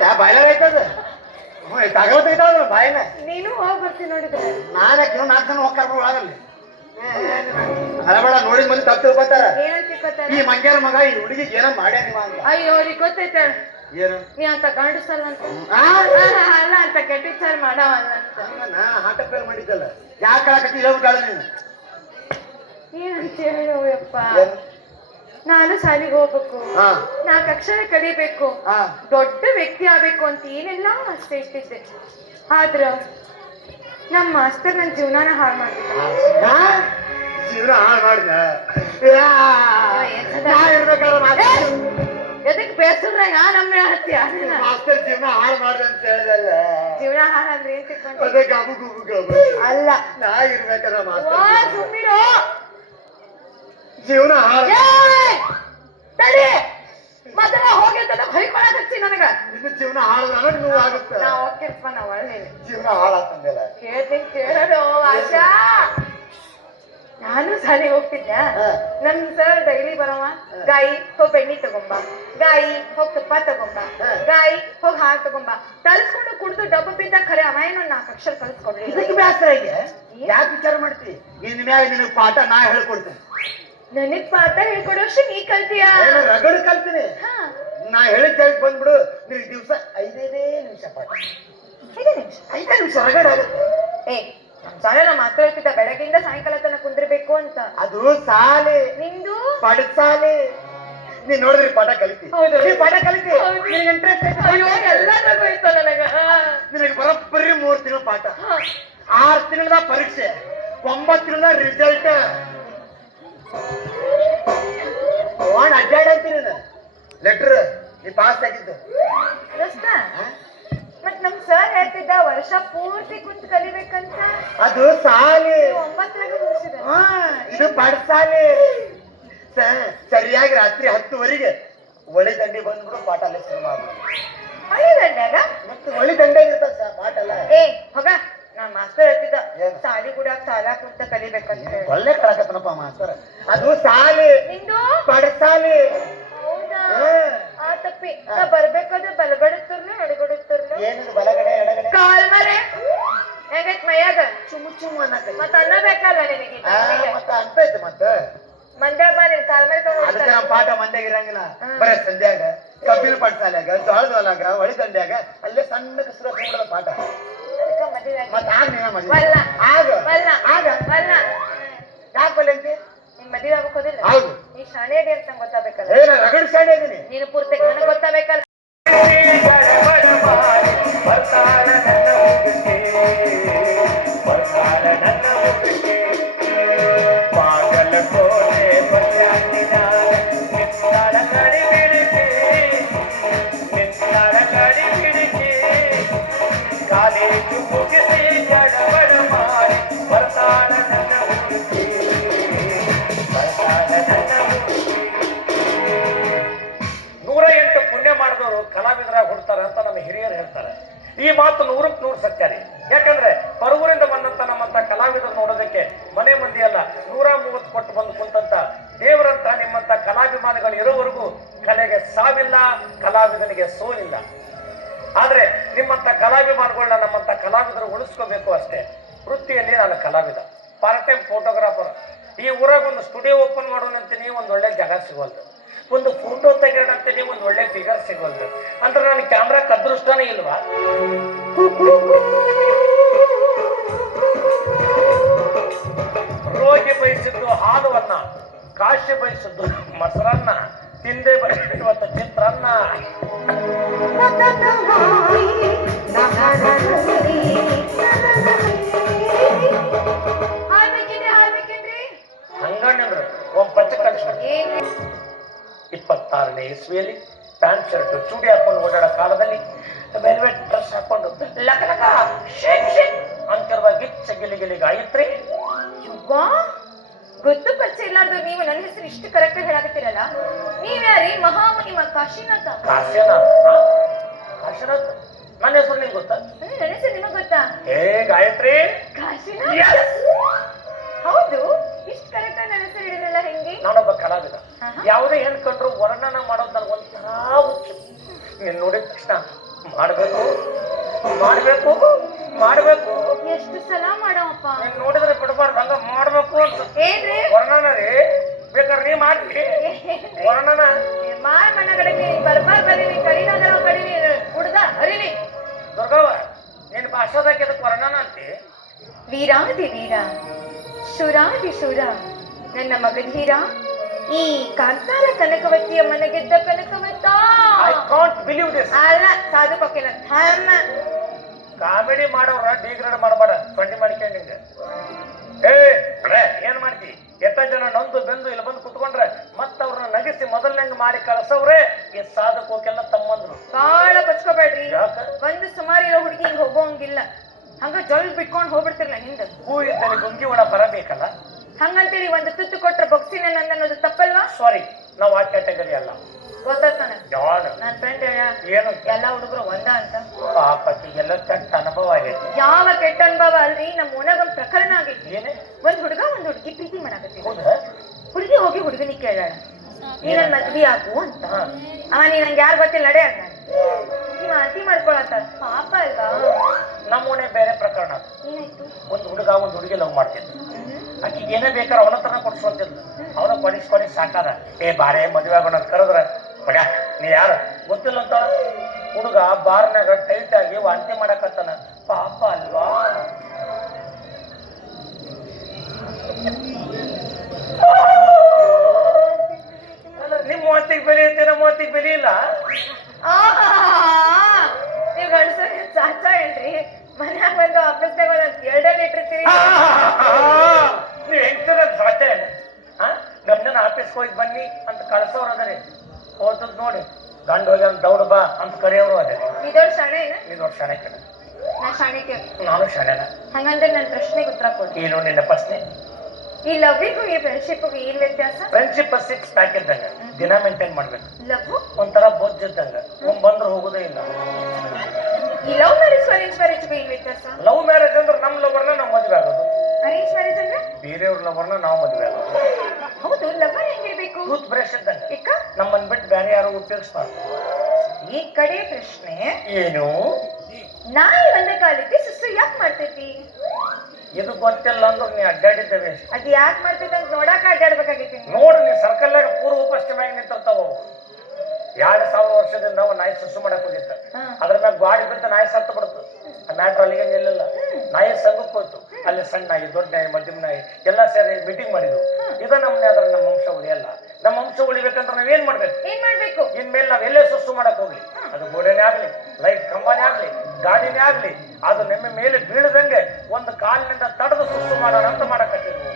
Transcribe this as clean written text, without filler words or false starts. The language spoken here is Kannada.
ಆಯ್ತಾ ಬಾಯ್ಲ ಆಯ್ತದ ತಗೊಳ್ತೈತಾಳ ಬಾಯಿನ ನೀನು ಹೋಗಿ ಬರ್ತೀನಿ ನೋಡಿದ್ರೆ ನಾನೇ ನೀವು 4 ಜನ ಹೋಗ್ತಾರ ಒಳಗಲ್ಲಿ ಅರಬೇಡ ನೋಡಿದ ಮಂದಿ ತಪ್ಪು ತಿಳ್ಕೊತಾರ ಏನಂತ ತಿಳ್ಕೊತಾರ ಈ ಮಂಗ್ಯಾರ ಮಗ ಈ ಹುಡುಗಿಗೆ ಏನೋ ಮಾಡ್ಯಾನ ನೀವ ಅಂತ ಅಯ್ಯೋ ಅವ್ರಿಗೆ ಗೊತ್ತೈತೆ ಏನು ನೀ ಅಂತ ಗಂಡಸಲ್ಲ ಅಂತ ಅಲ್ಲ ಅಂತ ಕೆಟ್ಟ ವಿಚಾರ ಮಾಡವಲ್ಲ ಅಂತ ನಾ ಹಾಟ ಫೇಲ್ ಮಾಡಿದ್ದಲ್ಲ ಯಾಕೆ ಕಳಕತ್ತಿ ಹೇಳ್ಬಿಟ್ಟಾಳ ನೀನು ಏನಂತ ಹೇಳೋಯಪ್ಪ ನಾನು ಶಾಲೆಗೆ ಹೋಗ್ಬೇಕು 4 ಅಕ್ಷರ ಕಲಿಬೇಕು ದೊಡ್ಡ ವ್ಯಕ್ತಿ ಆಗ್ಬೇಕು ಅಂತ ಏನೆಲ್ಲ ಅಷ್ಟೇ ಇಷ್ಟಿದ್ದೆ ಆದ್ರ ನಮ್ಮ ಮಾಸ್ತರ್ ನನ್ನ ಜೀವನಾನ ಹಾಳು ಮಾಡ್ತಿದ್ದ ಜೀವನ ಹಾಳು ಮಾಡಿದ ಎದಕ್ ಬೇಸರ್ನಾಗ ನಮ್ಮ ಹತ್ತಿ ಮಾಸ್ತರ್ ಜೀವನ ಹಾಳು ಮಾಡ್ದೆ ಅಂತ ಹೇಳಿದಲ್ಲ ಜೀವನ ಹಾಳು ಅಂದ್ರೆ ಏನ್ ತಿಳ್ಕೊಂಡು ಅದೇ ಗಬು ಗುಬು ಗಬು ಅಲ್ಲ ನಾ ಇರ್ಬೇಕಲ್ಲ ಮಾಸ್ತರ್ ಸುಮ್ಮಿರೋ ಜೀವನ ಹಾಳು ತಡಿ ಮೊದಲ ಹೋಗಿ ಅಂತ ಹೊಯ್ಕೊಳಕತ್ತಿ ನನಗ ನಿನ್ನ ಜೀವನ ಹಾಳು ನೀವು ಆಗುತ್ತೆ ನಾ ಹೋಗ್ತಿರ್ಪ ನಾ ಒಳ್ಳೆ ಜೀವನ ಹಾಳಾಗ್ತಂದಲ್ಲ ಹೇಳ್ತೀನಿ ಕೇಳೋ ಆಶಾ ನಾನು ಶಾಲೆಗೆ ಹೋಗ್ತಿದ್ದೆ ನಮ್ ಸರ್ ಡೈಲಿ ಬರವ ಗಾಯಿ ಹೋಗ್ ಬೆಣ್ಣಿ ತಗೊಂಬ ಗಾಯಿ ಹೋಗ್ ತುಪ್ಪ ತಗೊಂಬ ಗಾಯಿ ಹೋಗ್ ಹಾಲು ತಗೊಂಬ ತಲ್ಸ್ಕೊಂಡು ಕುಡ್ದು ಡಬ್ಬ ಬಿದ್ದ ಖರೆ ಅವ ಏನೋ 4 ಅಕ್ಷರ ಕಲ್ಸ್ಕೊಡ್ಲಿ ಇದಕ್ಕೆ ಬೇಸರ ಇದೆ ಯಾಕೆ ವಿಚಾರ ಮಾಡ್ತಿ ಇನ್ ಮ್ಯಾಗ ನಿನಗೆ ಪಾಠ ನಾ ಹೇಳ್ಕೊಡ್ತೀನಿ ನನಗ್ ಪಾಠ ಹೇಳ್ಕೊಡೋಷ ನೀ ಕಲ್ತೀಯ ರಗಡ್ ಕಲ್ತೀನಿ ನಾ ಹೇಳಿದ ಜಾಗಕ್ಕೆ ಬಂದ್ಬಿಡು ನೀವು ದಿವಸ 5 ನಿಮಿಷ ಪಾಠ 5 ನಿಮಿಷ ರಗಡ್ ಆಗುತ್ತೆ ಏ ಶಾಲೆ ನಾ ಮಾತ್ರ ಹೇಳ್ತಿದ್ದ ಬೆಳಗ್ಗೆಯಿಂದ ಸಾಯಂಕಾಲ ತನಕ ಕುಂದಿರ್ಬೇಕು ಅಂತ ಅದು ಸಾಲೆ ನಿಂದು ಪಾಠದ ಸಾಲೆ ನೀನ್ ನೋಡಿದ್ರಿ ಪಾಠ ಕಲಿತಿ ನೀ ಪಾಠ ಕಲಿತಿ ನಿನಗೆ ಇಂಟ್ರೆಸ್ಟ್ ಎಲ್ಲಾದ್ರಾಗೂ ಇತ್ತು ನನಗ ನಿನಗೆ ಬರೋಬ್ಬರಿ 3 ತಿಂಗಳ ಪಾಠ 6 ತಿಂಗಳದ ಪರೀಕ್ಷೆ 9 ತಿಂಗಳದ ರಿಸಲ್ಟ್ ಓಣ್ ಅಡ್ಡಾಡ ಅಂತೀನಿ ಲೆಟರ್ ನೀ ಪಾಸ್ ಆಗಿದ್ದು ಮತ್ ನಮ್ ಸರ್ ಹೇಳ್ತಿದ್ದ ವರ್ಷ ಪೂರ್ತಿ ಕುಂತ್ ಕಲಿಬೇಕಂತ ಅದು ಸಾಲಿ 9ರಾಗ ಮುಗಿಸಿದ ಇದು ಬಡ್ಸಾಲಿ ಸರಿಯಾಗಿ ರಾತ್ರಿ 10ವರೆಗೆ ಒಳಿ ದಂಡಿ ಬಂದ್ಬಿಡು ಪಾಠ ಅಲ್ಲೇ ಶುರು ಮಾಡ್ಬಿಡು ಒಳ್ಳೆ ದಂಡ್ಯಾಗ ಮತ್ತೆ ಒಳಿ ದಂಡೆ ಇರ್ತದ ಪಾಠ ಅಲ್ಲ ಏ ಹೋಗ ನಾ ಮಾಸ್ತರ್ ಹೇಳ್ತಿದ್ದ ಸಾಲಿ ಕೂಡ ಸಾಲ ಕುಂತ ಕಲಿಬೇಕಂತ ಒಳ್ಳೆ ಕಳಕತ್ತನಪ್ಪ ಮಾಸ್ತರ್ ಅದು ಸಾಲಿ ನಿಂದು ಬಡ್ಸಾಲಿ ಹೌದಾ ಆ ತಪ್ಪಿ ನಾ ಬರ್ಬೇಕಾದ್ರೆ ಬಲಗಡುತ್ತರ್ನು ಎಡಗಡುತ್ತರ್ನು ಏನಿದು ಬಲಗಡೆ ಎಡಗಡೆ ಕಾಲ್ ಮರೆ ಹೆಂಗೈತ್ ಮೈಯಾಗ ಚುಮು ಅನ್ನತ್ತೆ ಮತ್ತ ಅನ್ನಬೇಕಲ್ಲ ನಿನಗೆ ಮತ್ತ ಅಂತ ಐತೆ ಮತ್ತ ಮಂಡ್ಯ ಬಾ ನೀನ್ ಕಾಲ್ ಮರೆ ಅದಕ್ಕೆ ನಮ್ಮ ಪಾಠ ಮಂಡ್ಯಾಗ ಇರಂಗಿಲ್ಲ ಬರೇ ಸಂಧ್ಯಾಗ ಕಬ್ಬಿನ ಪಡ್ಸಾಲ್ಯಾಗ ಜೋಳದ ಹೊಲಾಗ ಹೊಳಿ ದಂಡ್ಯಾಗ ಅಲ್ಲೇ ಸಣ್ಣ ಕಸರ ಕೂಡದ ಪಾಠ ಮತ್ತ ಆಗ ನೀನ ಮದುವೆ ಆಗ ಆಗ ಯಾಕೆ ಬಲ್ಲ ಅಂತೆ ನಿನ್ ಮದುವೆ ಆಗ್ಬೇಕೋದಿಲ್ಲ ಹೌದು ನೀ ಶಾಣೆ ಅಡಿ ಅಂತ ಗೊತ್ತಾಗಬೇಕಲ್ಲ ಏನ ರಗಡ್ ಶಾಣೆ ಇದೀನಿ ನೀನು ಪೂರ್ತಿ ನನಗೆ ಗೊತ್ತಾಗಬೇಕಲ್ಲ ಕಲಾವಿದರಾಗಿ ಹುಡ್ತಾರೆ ಅಂತ ನಮ್ಮ ಹಿರಿಯರು ಹೇಳ್ತಾರೆ. ಈ ಮಾತು 100ಕ್ಕೆ 100 ಸತ್ಯ ರೀ. ಯಾಕಂದ್ರೆ ಪರವೂರಿಂದ ಬಂದಂತ ನಮ್ಮಂತ ಕಲಾವಿದರು ನೋಡೋದಕ್ಕೆ ಮನೆ ಮಂದಿ ಅಲ್ಲ 130 ಕೊಟ್ಟು ಬಂದು ಕುಂತಂತ ದೇವರಂತ ನಿಮ್ಮಂತ ಕಲಾಭಿಮಾನಿಗಳು ಇರೋವರೆಗೂ ಕಲೆಗೆ ಸಾವಿಲ್ಲ, ಕಲಾವಿದನಿಗೆ ಸೋಲಿಲ್ಲ. ಆದ್ರೆ ನಿಮ್ಮಂತ ಕಲಾಭಿಮಾನಿಗಳನ್ನ ನಮ್ಮಂತ ಕಲಾವಿದರು ಉಳಿಸ್ಕೋಬೇಕು ಅಷ್ಟೇ. ವೃತ್ತಿಯಲ್ಲಿ ನಾನು ಕಲಾವಿದ, ಪಾರ್ಟ್ ಟೈಮ್ ಫೋಟೋಗ್ರಾಫರ್. ಈ ಊರಾಗ ಒಂದು ಸ್ಟುಡಿಯೋ ಓಪನ್ ಮಾಡೋಣಂತೀನಿ, ಒಂದು ಒಳ್ಳೆ ಜಾಗ ಸಿಗೋಲ್ದು. ಒಂದು ಫೋಟೋ ತೆಗೆಯೋಣಂತೀನಿ, ಒಂದು ಒಳ್ಳೆ ಫಿಗರ್ ಸಿಗೋಲ್ದು. ಅಂದ್ರೆ ನನ್ನ ಕ್ಯಾಮ್ರಾಕ್ಕೆ ಅದೃಷ್ಟನೇ ಇಲ್ವಾ? ರೋಗಿ ಬಯಸಿದ್ದು ಹಾಲುವನ್ನ, ಕಾಶಿ ಬಯಸಿದ್ದು ಮೊಸರನ್ನ, ತಿಂದೆ ಇವತ್ತು ಚಿತ್ರಾನ್ನ. ಹಂಗಣ್ಣಂದ್ರು ಒಂದ್ ಪಚ್ಚ ಕಳಿಸ್ಬಿಟ್ಟು 26ನೇ ಇಸ್ವಿಯಲ್ಲಿ ಪ್ಯಾಂಟ್ ಶರ್ಟ್ ಚೂಡಿ ಹಾಕೊಂಡು ಓಡಾಡೋ ಕಾಲದಲ್ಲಿ ವೆಲ್ವೆಟ್ ಡ್ರೆಸ್ ಹಾಕೊಂಡು ಲಕ ಲಕ ಶೇಕ್ ಶೇಕ್ ಅಂತಿರುವ ಗಿಚ್ಚ ಗಿಲಿಗಿಲಿಗ ಆಯ್ತ್ರಿ. ಗೊತ್ತು ಪರಿಚಯ ಇಲ್ಲಾರ್ದು ನೀವು ನನ್ನ ಹೆಸರು ಇಷ್ಟು ಕರೆಕ್ಟ್ ಆಗಿ ಹೇಳಾಕತ್ತೀರಲ್ಲ, ನೀವ್ಯಾರೀ? ಮಹಾಮಹಿಮ ಕಾಶಿನಾಥ. ಕಾಶಿನಾಥ್ ನನ್ನ ಹೆಸರು ನಿಮ್ಗೆ ಗೊತ್ತಾ? ನನ್ನ ಹೆಸರು ನಿಮಗ್ ಗೊತ್ತಾ? ಏ ಗಾಯತ್ರಿ, ಕಾಶಿನಾಥ್. ಹೌದು, ಇಷ್ಟು ಕರೆಕ್ಟ್ ಆಗಿ ನನ್ನ ಹೆಸರು ಹಿಡಿದ್ರಲ್ಲ ಹೆಂಗೆ? ನಾನೊಬ್ಬ ಕಲಾವಿದ. ಯಾವುದೇ ಹೆಣ್ ಕಂಡ್ರು ವರ್ಣನ ಮಾಡೋದು ನನಗೆ ಒಂಥರ ಹುಚ್ಚು. ನೀನ್ ನೋಡಿದ ತಕ್ಷಣ ಮಾಡ್ಬೇಕು ಮಾಡ್ಬೇಕು. ಎಷ್ಟು ಸಲ ಮಾಡವಪ್ಪ. ನೀನ್ ನೋಡಿದ್ರೆ ಬಿಡಬಾರ್ದು, ಹಂಗ ಮಾಡ್ಬೇಕು ಅಂತ. ಏನ್ರಿ ವರ್ಣನ ರೀ, ಬೇಕಾದ್ರೆ ನೀ ಮಾಡ್ರಿ ವರ್ಣನ. ಮಾಯ ಮಣ್ಣ ಕಡೆಗೆ ಬರ್ಬಾರ್ ಬರೀನಿ, ಕಡಿನಾಗ ಕಡಿನಿ, ಹುಡ್ದ ಹರಿನಿ. ದುರ್ಗವ್ವ, ನಿನ್ ಭಾಷಾದಾಗ ಇದಕ್ಕೆ ವರ್ಣನ ಅಂತಿ. ವೀರಾದಿ ವೀರ, ಶೂರಾದಿ ಶೂರ, ನನ್ನ ಮಗಧೀರ, ಈ ಕಾಂತಾರ ಕನಕವತಿಯ ಮನೆಗೆದ್ದ ಕನಕವತ್ತ. I can't believe this. ಅಲ್ಲ ಸಾಧು ಪಕ್ಕಿನ ಧರ್ಮ. ಕಾಮಿಡಿ ಮಾಡೋರ ಡಿಗ್ರೇಡ್ ಮಾಡಬೇಡ, ಸೊಂಡಿ ಮಾಡ್ಕೊಂಡು ನಿಂಗೆ. ಏ ಏನ್ ಮಾಡ್ತಿ? ಎಷ್ಟ ಜನ ನೊಂದು ಬೆಂದು ಇಲ್ಲಿ ಬಂದು ಕುತ್ಕೊಂಡ್ರೆ ಮತ್ತ ಅವ್ರನ್ನ ನಗಿಸಿ ಮೊದಲನೇಂಗ್ ಮಾಡಿ ಕಳ್ಸವ್ರೆ ಈ ಸಾಧಕೋಕೆಲ್ಲ ತಮ್ಮಂದ್ರು. ಬಾಳ ಬಚ್ಕೋಬೇಡ್ರಿ. ಯಾಕ? ಒಂದು ಸುಮಾರು ಇರೋ ಹುಡುಗಿ ಹಿಂಗ್ ಹೋಗೋಂಗಿಲ್ಲ, ಹಂಗ ಜೊಲ್ ಬಿಟ್ಕೊಂಡ್ ಹೋಗ್ಬಿಡ್ತಿರ್ಲ ಹಿಂದ. ಹೂ ಇದ್ದಲ್ಲಿ ಗುಂಗಿ ಒಳ ಬರಬೇಕಲ್ಲ. ಹಂಗಂತೇಳಿ ಒಂದು ತುತ್ತು ಕೊಟ್ರ ಬೊಕ್ಸಿನ ನನ್ನ ಅನ್ನೋದು ತಪ್ಪಲ್ವಾ? ಸಾರಿ, ನಾವು ಆ ಕ್ಯಾಟಗರಿ ಅಲ್ಲ. ಗೊತ್ತಾನ ಯಾವಾಗ ನನ್ ಫ್ರೆಂಡ್ ಏನು ಎಲ್ಲಾ ಹುಡುಗರು ಒಂದ ಅಂತ. ಪಾಪಕ್ಕಿಗೆಲ್ಲ ಕೆಟ್ಟ ಅನುಭವ ಆಗೈತಿ. ಯಾವ ಕೆಟ್ಟ ಅನುಭವ ಅಲ್ರಿ, ನಮ್ಮ ಓನಾಗ ಒಂದ್ ಪ್ರಕರಣ ಆಗೈತಿ. ಏನೇ? ಒಂದ್ ಹುಡುಗ ಒಂದ್ ಹುಡುಗಿ ಪ್ರೀತಿ ಮಾಡಾಕತ್ತಿ. ಹೌದಾ? ಹುಡುಗಿ ಹೋಗಿ ಹುಡುಗನಿಗೆ ಕೇಳಾಳ, ನೀ ನನ್ ಮದ್ವಿ ಆಗು ಅಂತ. ಅವ ನೀ ನಂಗೆ ಯಾರು ಗೊತ್ತಿಲ್ಲ ನಡೆ ಅಂತ. ನೀವ್ ಅತಿ ಮಾಡ್ಕೊಳತ್ತ. ಪಾಪ ಅಲ್ವಾ? ನಮ್ಮನೆ ಬೇರೆ ಪ್ರಕರಣ. ಏನಾಯ್ತು? ಒಂದ್ ಹುಡುಗ ಒಂದ್ ಹುಡುಗಿ ಲವ್ ಮಾಡ್ತಿದ್ದ. ಆಕಿಗೆ ಏನೇ ಬೇಕಾದ್ರೆ ಅವನ ತರ ಕೊಡ್ಸ್ಕೊಂತಿದ್ದ. ಅವನ ಕೊಡಿಸ್ ಸಾಕಾದ. ಏ ಬಾರೇ ಮದುವೆ ಆಗೋಣ ಕರೆದ್ರ ಬಡ ನೀ ಯಾರು ಗೊತ್ತಿಲ್ಲ ಅಂತ. ಹುಡುಗ ಬಾರ್ನಾಗ ಟೈಟ್ ಆಗಿ ವಾಂತಿ ಮಾಡಕತ್ತಾನ. ಪಾಪ ಅಲ್ವಾ? ನಿಮ್ ಮೂವತ್ತಿಗೆ ಬೆಲೆ ಐತಿ, ನಮ್ಮ ಮೂವತ್ತಿಗೆ ಬೆಲೆ ಇಲ್ಲ. ನೀವ್ ಗಂಡಸ ಸಾಚ ಏನ್ರಿ? ಮನ್ಯಾಗ ಬಂದು ಆಫೀಸ್ನಾಗ ಒಂದ್ 2 ಲೀಟರ್ ಇರ್ತೀರಿ. ನೀವ್ ಹೆಂಗ್ಸರ ಸಾಧ್ಯ ಇಲ್ಲ. ಗಂಡನ ಆಫೀಸ್ಗೆ ಹೋಗಿ ಬನ್ನಿ ಅಂತ ಕಳ್ಸೋರು ಅದರಿ. ಹೋದದ್ ನೋಡಿ ಗಂಡ ಹೋಗಿ ಅಂತ ದೌಡ್ ಬಾ ಅಂತ ಕರೆಯೋರು ಅದೇ. ಇದೊಳ್ ಶಾಣೆ ಏನ? ಇದೊಂದು ಶಾಣೆ ಕಡೆ. ನಾ ಶಾಣೆಗೆ. ನಾನು ಶಾಣೆನ. ಹಂಗಂದ್ರೆ ನನ್ ಪ್ರಶ್ನೆಗೆ ಉತ್ತರ ಕೊಡಿ. ಏನು ನಿನ್ನ ಪ್ರಶ್ನೆ? ಈ ಲವ್ವಿಗೂ ಈ ಫ್ರೆಂಡ್ಶಿಪ್ಗೂ ಏನ್ ವ್ಯತ್ಯಾಸ? ಫ್ರೆಂಡ್ಶಿಪ್ 6 ಪ್ಯಾಕ್ ಇದ್ದಂಗ, ದಿನ ಮೇಂಟೈನ್ ಮಾಡ್ಬೇಕು. ಲವ್ ಒಂಥರ ಬೊಜ್ಜ ಇದ್ದಂಗ, ಬಂದ್ರು ಹೋಗುದೇ ಇಲ್ಲ. ಈ ಲವ್ ಮ್ಯಾರೇಜ್ ಅರೇಂಜ್ ಮ್ಯಾರೇಜ್ಗೂ ಏನ್ ವ್ಯತ್ಯಾಸ? ಲವ್ ಮ್ಯಾರೇಜ್ ಅಂದ್ರೆ ನಮ್ ಲವರ್ನ ನಾವು ಮದುವೆ ಆಗೋದು. ಅರೇಂಜ್ ಮ್ಯಾರೇಜ್ ಅಂದ್ರೆ ಬೇರೆಯವ್ರ ಲವರ್ನ ನಾವು ಮದುವೆ ಆಗೋದು. ಹೌದು, ಲವರ್ ಹೆಂಗಿರ್ಬೇಕು? ಟೂತ್ ಬ್ರಷ್ ಇದ್ದಂಗ. ಇಕ್ಕ ನಮ್ಮನ್ ಬಿಟ್ಟು ಬೇರೆ ಯಾರು ಉಪಯೋಗಿಸ್ಬಾರ್ದು. ಈ ಕಡೆ ಪ್ರಶ್ನೆ ಏನು? ನಾಯಿ ಒಂದೇ ಕಾಲಿದ್ದೆ ಸುಸ್ಸು ಯಾಕೆ ಮಾಡ್ತೈತಿ? ಇದು ಗೊತ್ತಿಲ್ಲ ಅಂದ್ರೆ ನೀ ಅಡ್ಡಾಡಿದ್ದೇವೆ. ಅದ್ ಯಾಕೆ ಮಾಡ್ತೈತಿ ಅಂತ ನೋಡಾಕ ಅಡ್ಡಾಡ್ಬೇಕಾಗೈತಿ. ನೋಡು, ನೀ ಸರ್ಕಲ್ನಾಗ ಪೂರ್ವ ಪಶ್ಚಿಮಾಗಿ ನಿಂತಿರ್ತಾವ. 2000 ವರ್ಷದಿಂದ ನಾವು ನಾಯಿ ಸುಸು ಮಾಡಕ್ ಹೋಗಿತ್ತ. ಅದ್ರ ಮ್ಯಾಗ ಗಾಡಿ ಬಿದ್ದು ನಾಯಿ ಸತ್ತು ಬಿಡ್ತು. ಮ್ಯಾಟ್ರ್ ಅಲ್ಲಿಗೆ ನಿಲ್ಲಿಲ್ಲ. ನಾಯಿ ಸಂಘಕ್ಕೆ ಹೋಯ್ತು. ಅಲ್ಲಿ ಸಣ್ಣ ನಾಯಿ, ದೊಡ್ಡ ನಾಯಿ, ಮಧ್ಯಮ ನಾಯಿ ಎಲ್ಲಾ ಸೇರಿ ಮೀಟಿಂಗ್ ಮಾಡಿದ್ವು. ಇದ ನಮ್ಮನೆ ಆದ್ರೆ ನಮ್ಮ ವಂಶ ಉಳಿಯಲ್ಲ. ನಮ್ಮ ವಂಶ ಉಳಿಬೇಕಂದ್ರೆ ನಾವೇನ್ ಮಾಡ್ಬೇಕು? ಇನ್ಮೇಲೆ ನಾವ್ ಎಲ್ಲೇ ಸುಸ್ಸು ಮಾಡಕ್ ಹೋಗ್ಲಿ, ಅದು ಗೋಡೆನೇ ಆಗ್ಲಿ, ಲೈಟ್ ಕಂಬನೇ ಆಗ್ಲಿ, ಗಾಡಿನೇ ಆಗ್ಲಿ, ಅದು ನಿಮ್ಮ ಮೇಲೆ ಬೀಳದಂಗೆ ಒಂದು ಕಾಲಿನಿಂದ ತಡೆದು ಸುಸ್ಸು ಮಾಡೋಣ ಅಂತ ಮಾಡಕತ್ತಿದ್ವು.